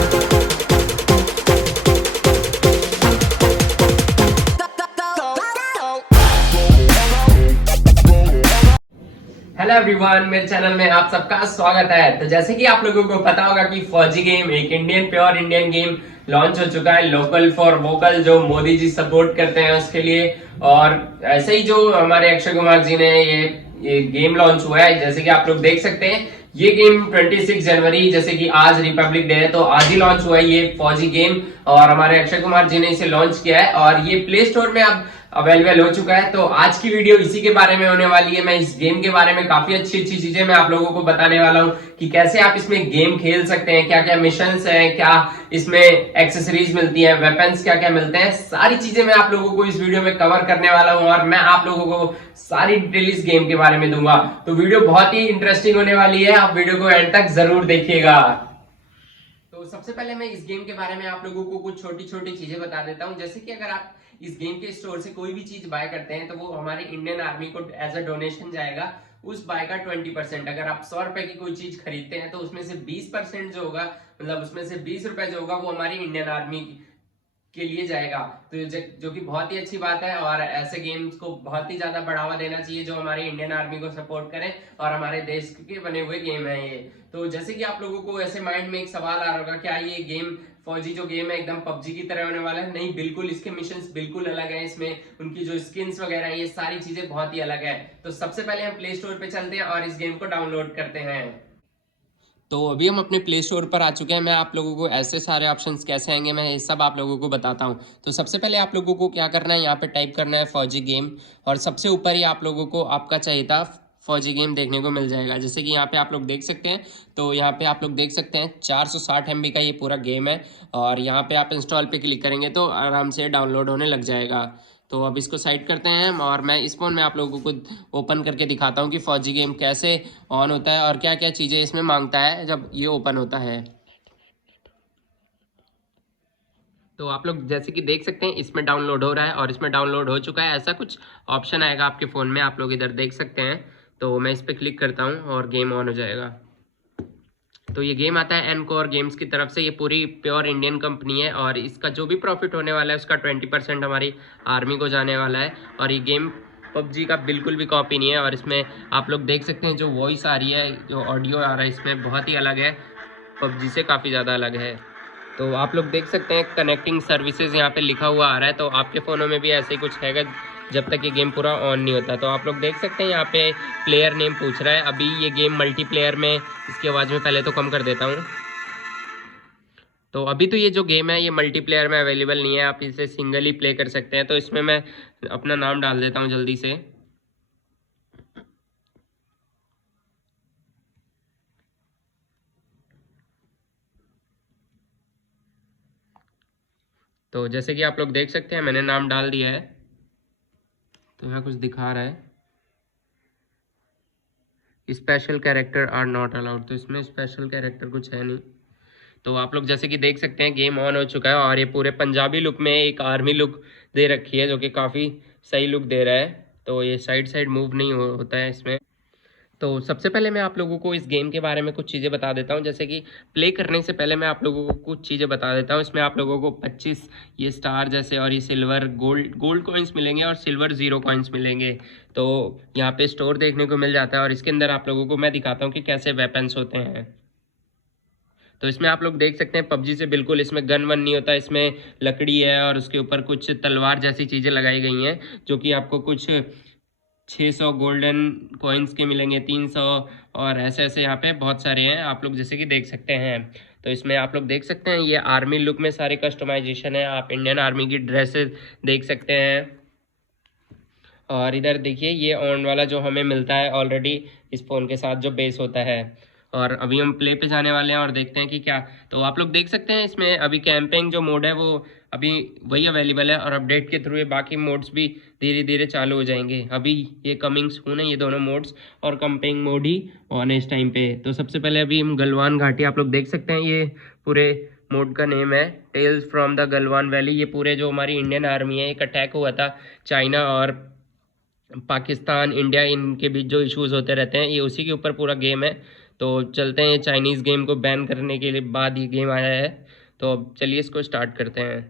Hello everyone, मेरे channel में आप सबका स्वागत है। तो जैसे कि आप लोगों को पता होगा कि फौजी गेम एक प्योर इंडियन गेम लॉन्च हो चुका है, लोकल फॉर वोकल, जो मोदी जी सपोर्ट करते हैं उसके लिए। और ऐसे ही जो हमारे अक्षय कुमार जी ने ये गेम लॉन्च हुआ है, जैसे कि आप लोग देख सकते हैं ये गेम 26 जनवरी, जैसे कि आज रिपब्लिक डे है तो आज ही लॉन्च हुआ है ये फौजी गेम। और हमारे अक्षय कुमार जी ने इसे लॉन्च किया है और ये प्ले स्टोर में अब अवेलेबल हो चुका है। तो आज की वीडियो इसी के बारे में होने वाली है। मैं इस गेम के बारे में काफी अच्छी अच्छी चीजें मैं आप लोगों को बताने वाला हूँ कि कैसे आप इसमें गेम खेल सकते हैं, क्या क्या मिशंस हैं, क्या इसमें एक्सेसरीज मिलती है, वेपन्स क्या क्या मिलते हैं, सारी चीजें मैं आप लोगों को इस वीडियो में कवर करने वाला हूँ। और मैं आप लोगों को सारी डिटेल इस गेम के बारे में दूंगा। तो वीडियो बहुत ही इंटरेस्टिंग होने वाली है, आप वीडियो को एंड तक जरूर देखिएगा। तो सबसे पहले मैं इस गेम के बारे में आप लोगों को कुछ छोटी छोटी चीजें बता देता हूं। जैसे कि अगर आप इस गेम के स्टोर से कोई भी चीज बाय करते हैं तो वो हमारे इंडियन आर्मी को एज अ डोनेशन जाएगा। उस बाय का 20%, अगर आप 100 रुपए की कोई चीज खरीदते हैं तो उसमें से 20% जो होगा, मतलब उसमें से 20 रुपए जो होगा वो हमारी इंडियन आर्मी के लिए जाएगा। तो जो कि बहुत ही अच्छी बात है। और ऐसे गेम्स को बहुत ही ज्यादा बढ़ावा देना चाहिए जो हमारी इंडियन आर्मी को सपोर्ट करें और हमारे देश के बने हुए गेम है ये। तो जैसे कि आप लोगों को ऐसे माइंड में एक सवाल आ रहा होगा, क्या ये गेम फौजी जो गेम है एकदम पबजी की तरह होने वाला है? नहीं, बिल्कुल, इसके मिशंस बिल्कुल अलग है। इसमें उनकी जो स्किन्स वगैरह है, ये सारी चीजें बहुत ही अलग है। तो सबसे पहले हम प्ले स्टोर पे चलते हैं और इस गेम को डाउनलोड करते हैं। तो अभी हम अपने प्ले स्टोर पर आ चुके हैं। मैं आप लोगों को ऐसे सारे ऑप्शंस कैसे आएंगे मैं ये सब आप लोगों को बताता हूं। तो सबसे पहले आप लोगों को क्या करना है, यहाँ पे टाइप करना है फौजी गेम, और सबसे ऊपर ही आप लोगों को आपका चाहिए था फौजी गेम देखने को मिल जाएगा। जैसे कि यहाँ पे आप लोग देख सकते हैं, तो यहाँ पे आप लोग देख सकते हैं 460 MB का ये पूरा गेम है। और यहाँ पे आप इंस्टॉल पे क्लिक करेंगे तो आराम से डाउनलोड होने लग जाएगा। तो अब इसको साइड करते हैं और मैं इस फोन में आप लोगों को ओपन करके दिखाता हूँ कि फौजी गेम कैसे ऑन होता है और क्या क्या चीज़ें इसमें मांगता है जब ये ओपन होता है। तो आप लोग जैसे कि देख सकते हैं इसमें डाउनलोड हो रहा है और इसमें डाउनलोड हो चुका है। ऐसा कुछ ऑप्शन आएगा आपके फ़ोन में, आप लोग इधर देख सकते हैं। तो मैं इस पर क्लिक करता हूँ और गेम ऑन हो जाएगा। तो ये गेम आता है एनकोर गेम्स की तरफ से। ये पूरी प्योर इंडियन कंपनी है और इसका जो भी प्रॉफिट होने वाला है उसका 20% हमारी आर्मी को जाने वाला है। और ये गेम पबजी का बिल्कुल भी कॉपी नहीं है। और इसमें आप लोग देख सकते हैं जो वॉइस आ रही है, जो ऑडियो आ रहा है, इसमें बहुत ही अलग है, पबजी से काफ़ी ज़्यादा अलग है। तो आप लोग देख सकते हैं कनेक्टिंग सर्विसेज यहाँ पे लिखा हुआ आ रहा है। तो आपके फ़ोनों में भी ऐसे ही कुछ हैगा जब तक ये गेम पूरा ऑन नहीं होता। तो आप लोग देख सकते हैं यहाँ पे प्लेयर नेम पूछ रहा है। अभी ये गेम मल्टीप्लेयर में, इसकी आवाज़ में पहले तो कम कर देता हूँ। तो अभी तो ये जो गेम है ये मल्टीप्लेयर में अवेलेबल नहीं है, आप इसे सिंगल ही प्ले कर सकते हैं। तो इसमें मैं अपना नाम डाल देता हूँ जल्दी से। तो जैसे कि आप लोग देख सकते हैं मैंने नाम डाल दिया है। तो यहाँ कुछ दिखा रहा है, special character are not allowed. तो इसमें स्पेशल कैरेक्टर कुछ है नहीं। तो आप लोग जैसे कि देख सकते हैं गेम ऑन हो चुका है और ये पूरे पंजाबी लुक में एक आर्मी लुक दे रखी है जो कि काफ़ी सही लुक दे रहा है। तो ये साइड साइड मूव नहीं होता है इसमें। तो सबसे पहले मैं आप लोगों को इस गेम के बारे में कुछ चीज़ें बता देता हूं। जैसे कि प्ले करने से पहले मैं आप लोगों को कुछ चीज़ें बता देता हूं। इसमें आप लोगों को 25 ये स्टार जैसे और ये सिल्वर गोल्ड कॉइन्स मिलेंगे और सिल्वर 0 कॉइन्स मिलेंगे। तो यहाँ पे स्टोर देखने को मिल जाता है और इसके अंदर आप लोगों को मैं दिखाता हूँ कि कैसे वेपन्स होते हैं। तो इसमें आप लोग देख सकते हैं पबजी से बिल्कुल इसमें गन वन नहीं होता, इसमें लकड़ी है और उसके ऊपर कुछ तलवार जैसी चीज़ें लगाई गई हैं जो कि आपको कुछ 600 गोल्डन कॉइन्स के मिलेंगे, 300, और ऐसे ऐसे यहाँ पे बहुत सारे हैं आप लोग जैसे कि देख सकते हैं। तो इसमें आप लोग देख सकते हैं ये आर्मी लुक में सारे कस्टमाइजेशन है, आप इंडियन आर्मी की ड्रेसेस देख सकते हैं। और इधर देखिए ये ऑन वाला जो हमें मिलता है ऑलरेडी इस फ़ोन के साथ जो बेस होता है। और अभी हम प्ले पे जाने वाले हैं और देखते हैं कि क्या। तो आप लोग देख सकते हैं इसमें अभी कैंपिंग जो मोड है वो अभी वही अवेलेबल है और अपडेट के थ्रू ये बाकी मोड्स भी धीरे धीरे चालू हो जाएंगे। अभी ये कमिंग सून है ये दोनों मोड्स, और कैंपिंग मोड ही ऑन है इस टाइम पे। तो सबसे पहले अभी हम गलवान घाटी, आप लोग देख सकते हैं ये पूरे मोड का नेम है tales from the Galwan valley. ये पूरे जो हमारी इंडियन आर्मी है, एक अटैक हुआ था चाइना और पाकिस्तान इंडिया इनके बीच जो इश्यूज होते रहते हैं, ये उसी के ऊपर पूरा गेम है। तो चलते हैं, चाइनीज़ गेम को बैन करने के लिए बाद ये गेम आया है, तो अब चलिए इसको स्टार्ट करते हैं।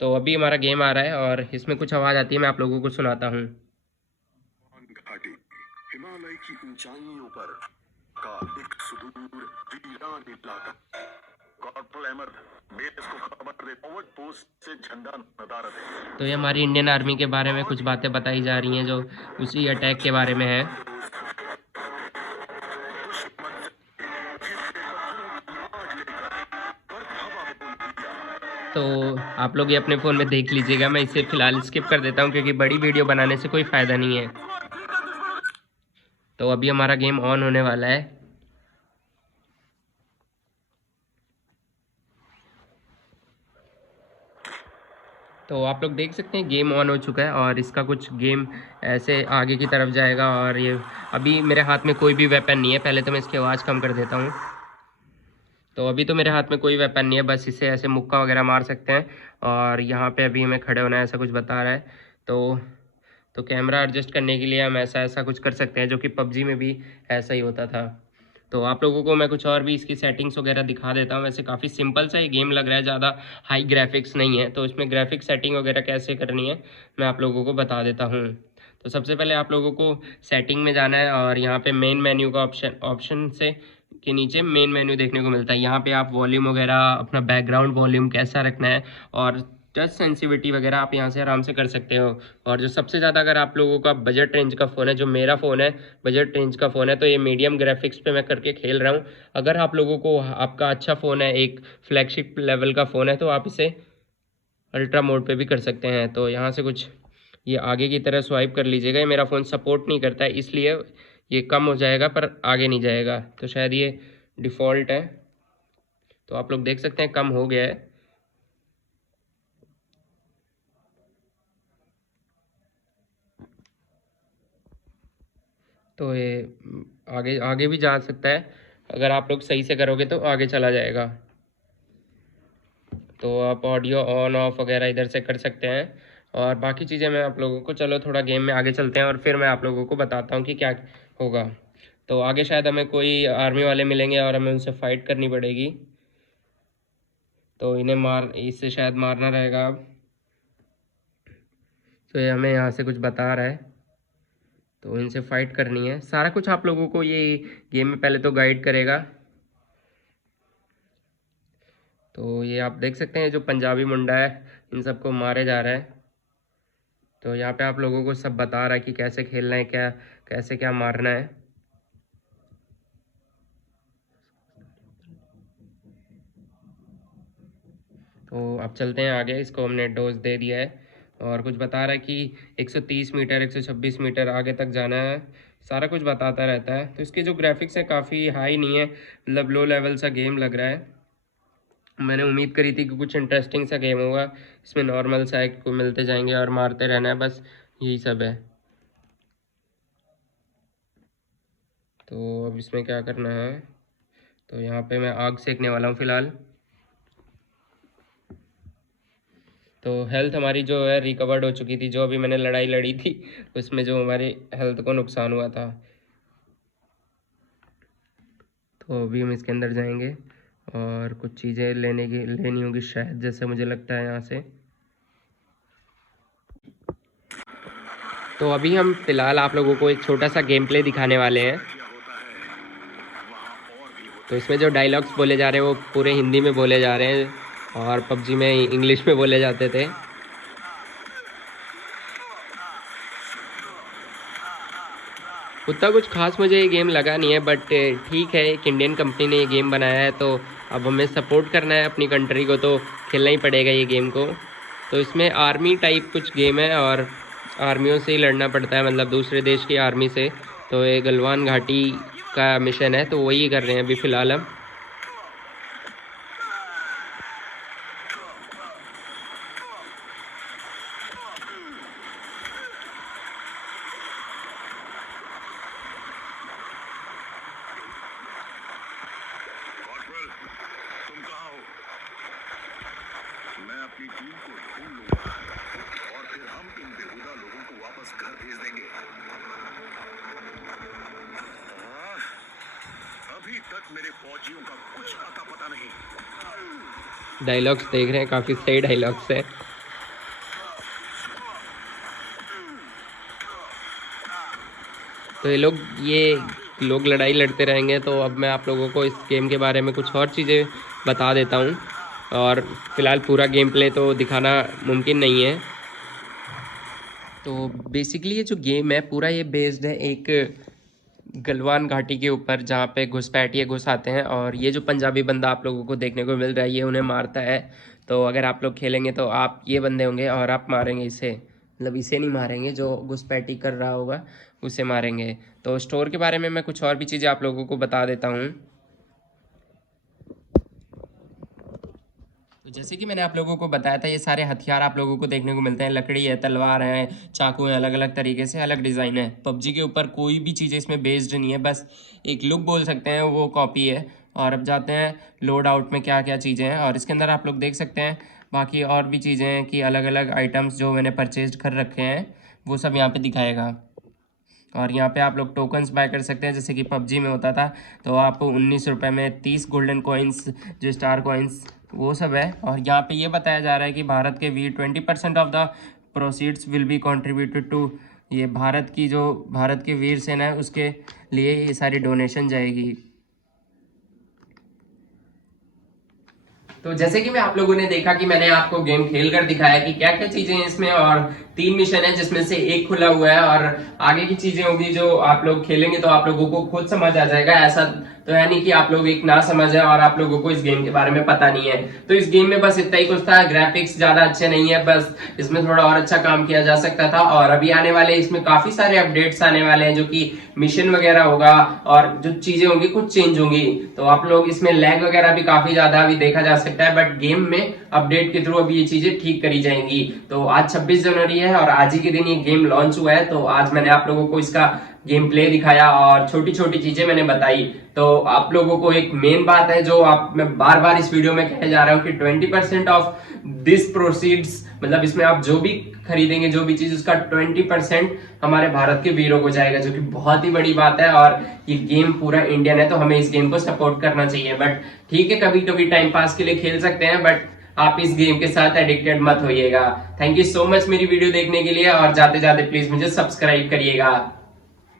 तो अभी हमारा गेम आ रहा है और इसमें कुछ आवाज़ आती है, मैं आप लोगों को सुनाता हूँ। घाटी हिमालय की ऊंचाइयों पर का एक सुदूर वीरान इलाका। कॉर्पोरल अहमद बेस को खबर दे, फॉरवर्ड पोस्ट से झंडा नदारत है। तो ये हमारी इंडियन आर्मी के बारे में कुछ बातें बताई जा रही हैं जो उसी अटैक के बारे में है। तो आप लोग ये अपने फ़ोन में देख लीजिएगा, मैं इसे फ़िलहाल स्किप कर देता हूँ क्योंकि बड़ी वीडियो बनाने से कोई फ़ायदा नहीं है। तो अभी हमारा गेम ऑन होने वाला है। तो आप लोग देख सकते हैं गेम ऑन हो चुका है और इसका कुछ गेम ऐसे आगे की तरफ जाएगा। और ये अभी मेरे हाथ में कोई भी वेपन नहीं है, पहले तो मैं इसकी आवाज़ कम कर देता हूँ। तो अभी तो मेरे हाथ में कोई वेपन नहीं है, बस इसे ऐसे मुक्का वगैरह मार सकते हैं। और यहाँ पे अभी हमें खड़े होना है, ऐसा कुछ बता रहा है। तो कैमरा एडजस्ट करने के लिए हम ऐसा कुछ कर सकते हैं, जो कि पबजी में भी ऐसा ही होता था। तो आप लोगों को मैं कुछ और भी इसकी सेटिंग्स वगैरह दिखा देता हूँ। वैसे काफ़ी सिंपल सा ये गेम लग रहा है, ज़्यादा हाई ग्राफिक्स नहीं है। तो इसमें ग्राफिक सेटिंग वगैरह कैसे करनी है मैं आप लोगों को बता देता हूँ। तो सबसे पहले आप लोगों को सेटिंग में जाना है और यहाँ पे मेन मेन्यू का ऑप्शन से के नीचे मेन मेन्यू देखने को मिलता है। यहाँ पे आप वॉल्यूम वगैरह, अपना बैकग्राउंड वॉल्यूम कैसा रखना है और टच सेंसिटिविटी वगैरह आप यहाँ से आराम से कर सकते हो। और जो सबसे ज़्यादा, अगर आप लोगों का बजट रेंज का फ़ोन है, जो मेरा फ़ोन है बजट रेंज का फ़ोन है, तो ये मीडियम ग्राफिक्स पे मैं करके खेल रहा हूँ। अगर आप लोगों को, आपका अच्छा फ़ोन है, एक फ्लैगशिप लेवल का फ़ोन है, तो आप इसे अल्ट्रा मोड पे भी कर सकते हैं। तो यहाँ से कुछ ये आगे की तरह स्वाइप कर लीजिएगा। ये मेरा फ़ोन सपोर्ट नहीं करता है, इसलिए ये कम हो जाएगा पर आगे नहीं जाएगा। तो शायद ये डिफ़ॉल्ट है, तो आप लोग देख सकते हैं कम हो गया है। तो ये आगे आगे भी जा सकता है, अगर आप लोग सही से करोगे तो आगे चला जाएगा। तो आप ऑडियो ऑन ऑफ वगैरह इधर से कर सकते हैं। और बाकी चीज़ें मैं आप लोगों को, चलो थोड़ा गेम में आगे चलते हैं और फिर मैं आप लोगों को बताता हूँ कि क्या होगा। तो आगे शायद हमें कोई आर्मी वाले मिलेंगे और हमें उनसे फ़ाइट करनी पड़ेगी। तो इससे शायद मारना रहेगा अब। तो ये हमें यहाँ से कुछ बता रहा है, तो इनसे फाइट करनी है। सारा कुछ आप लोगों को ये गेम में पहले तो गाइड करेगा। तो ये आप देख सकते हैं जो पंजाबी मुंडा है, इन सबको मारे जा रहा है। तो यहाँ पे आप लोगों को सब बता रहा है कि कैसे खेलना है, क्या कैसे क्या मारना है। तो अब चलते हैं आगे, इसको हमने डोज दे दिया है और कुछ बता रहा है कि 130 मीटर 126 मीटर आगे तक जाना है। सारा कुछ बताता रहता है। तो इसके जो ग्राफिक्स है काफ़ी हाई नहीं है, मतलब लो लेवल सा गेम लग रहा है। मैंने उम्मीद करी थी कि कुछ इंटरेस्टिंग सा गेम होगा, इसमें नॉर्मल सा एक को मिलते जाएंगे और मारते रहना है, बस यही सब है। तो अब इसमें क्या करना है, तो यहाँ पे मैं आग सेकने वाला हूँ फ़िलहाल। तो हेल्थ हमारी जो है रिकवर्ड हो चुकी थी, जो अभी मैंने लड़ाई लड़ी थी उसमें जो हमारी हेल्थ को नुकसान हुआ था। तो अभी हम इसके अंदर जाएंगे और कुछ चीज़ें लेनी होगी शायद, जैसे मुझे लगता है यहाँ से। तो अभी हम फ़िलहाल आप लोगों को एक छोटा सा गेम प्ले दिखाने वाले हैं। तो इसमें जो डायलॉग्स बोले जा रहे हैं वो पूरे हिंदी में बोले जा रहे हैं और पबजी में इंग्लिश में बोले जाते थे। उतना कुछ खास मुझे ये गेम लगा नहीं है, बट ठीक है, एक इंडियन कंपनी ने ये गेम बनाया है तो अब हमें सपोर्ट करना है अपनी कंट्री को, तो खेलना ही पड़ेगा ये गेम को। तो इसमें आर्मी टाइप कुछ गेम है और आर्मियों से ही लड़ना पड़ता है, मतलब दूसरे देश की आर्मी से। तो ये गलवान घाटी का मिशन है, तो वही कर रहे हैं अभी फ़िलहाल हम। कॉर्पोरल, तुम कहाँ हो? मैं अपनी टीम को ढूंढ लूंगा और फिर हम इन बेहुदा लोगों को वापस घर भेज देंगे। अभी तक मेरे फौजियों का कुछ अता पता नहीं। डायलॉग्स देख रहे हैं, काफी सही डायलॉग्स है। तो ये लोग लड़ाई लड़ते रहेंगे। तो अब मैं आप लोगों को इस गेम के बारे में कुछ और चीज़ें बता देता हूँ। और फिलहाल पूरा गेम प्ले तो दिखाना मुमकिन नहीं है। तो बेसिकली ये जो गेम है पूरा ये बेस्ड है एक गलवान घाटी के ऊपर, जहाँ पे घुसपैठिए घुस आते हैं और ये जो पंजाबी बंदा आप लोगों को देखने को मिल रहा है ये उन्हें मारता है। तो अगर आप लोग खेलेंगे तो आप ये बंदे होंगे और आप मारेंगे इसे, मतलब इसे नहीं मारेंगे, जो घुसपैठी कर रहा होगा उसे मारेंगे। तो स्टोर के बारे में मैं कुछ और भी चीज़ें आप लोगों को बता देता हूँ। तो जैसे कि मैंने आप लोगों को बताया था, ये सारे हथियार आप लोगों को देखने को मिलते हैं। लकड़ी है, तलवार है, चाकू है, अलग अलग तरीके से अलग डिज़ाइन है। पबजी के ऊपर कोई भी चीज़ इसमें बेस्ड नहीं है, बस एक लुक बोल सकते हैं वो कॉपी है। और अब जाते हैं लोड आउट में क्या क्या चीज़ें हैं। और इसके अंदर आप लोग देख सकते हैं बाकी और भी चीज़ें हैं कि अलग अलग आइटम्स जो मैंने परचेज कर रखे हैं वो सब यहाँ पर दिखाएगा। और यहाँ पे आप लोग टोकन्स बाय कर सकते हैं, जैसे कि पबजी में होता था। तो आपको 19 रुपये में 30 गोल्डन कॉइन्स, जो स्टार कॉइन्स, वो सब है। और यहाँ पे ये बताया जा रहा है कि भारत के वीर 20% of the proceeds will be contributed to, ये भारत के वीर सेना है उसके लिए ये सारी डोनेशन जाएगी। तो जैसे कि मैं आप लोगों ने देखा कि मैंने आपको गेम खेल कर दिखाया कि क्या क्या चीजें हैं इसमें, और 3 मिशन है जिसमें से एक खुला हुआ है। और आगे की चीजें होगी जो आप लोग खेलेंगे तो आप लोगों को खुद समझ आ जाएगा। ऐसा तो है नहीं कि आप लोग एक ना समझ है और आप लोगों को इस गेम के बारे में पता नहीं है। तो इस गेम में बस इतना ही कुछ था। ग्राफिक्स ज्यादा अच्छे नहीं है, बस इसमें थोड़ा और अच्छा काम किया जा सकता था। और अभी आने वाले इसमें काफी सारे अपडेट्स आने वाले हैं, जो कि मिशन वगैरह होगा और जो चीजें होंगी कुछ चेंज होंगी। तो आप लोग इसमें लैग वगैरह भी काफी ज्यादा अभी देखा जा सकता है, बट गेम में अपडेट के थ्रू अभी ये चीजें ठीक करी जाएंगी। तो आज 26 जनवरी है और आज ही के दिन ये गेम लॉन्च हुआ है। तो आज मैंने आप लोगों को इसका गेम प्ले दिखाया और छोटी छोटी चीजें मैंने बताई। तो आप लोगों को एक मेन बात है जो मैं बार बार इस वीडियो में कहने जा रहा हूँ कि 20% ऑफ दिस प्रोसीड्स, मतलब इसमें आप जो भी खरीदेंगे जो भी चीज, उसका 20% हमारे भारत के वीरों को जाएगा, जो कि बहुत ही बड़ी बात है। और ये गेम पूरा इंडियन है तो हमें इस गेम को सपोर्ट करना चाहिए। बट ठीक है, कभी कभी टाइम पास के लिए खेल सकते हैं, बट आप इस गेम के साथ एडिक्टेड मत होइएगा। थैंक यू सो मच मेरी वीडियो देखने के लिए, और जाते जाते प्लीज मुझे सब्सक्राइब करिएगा।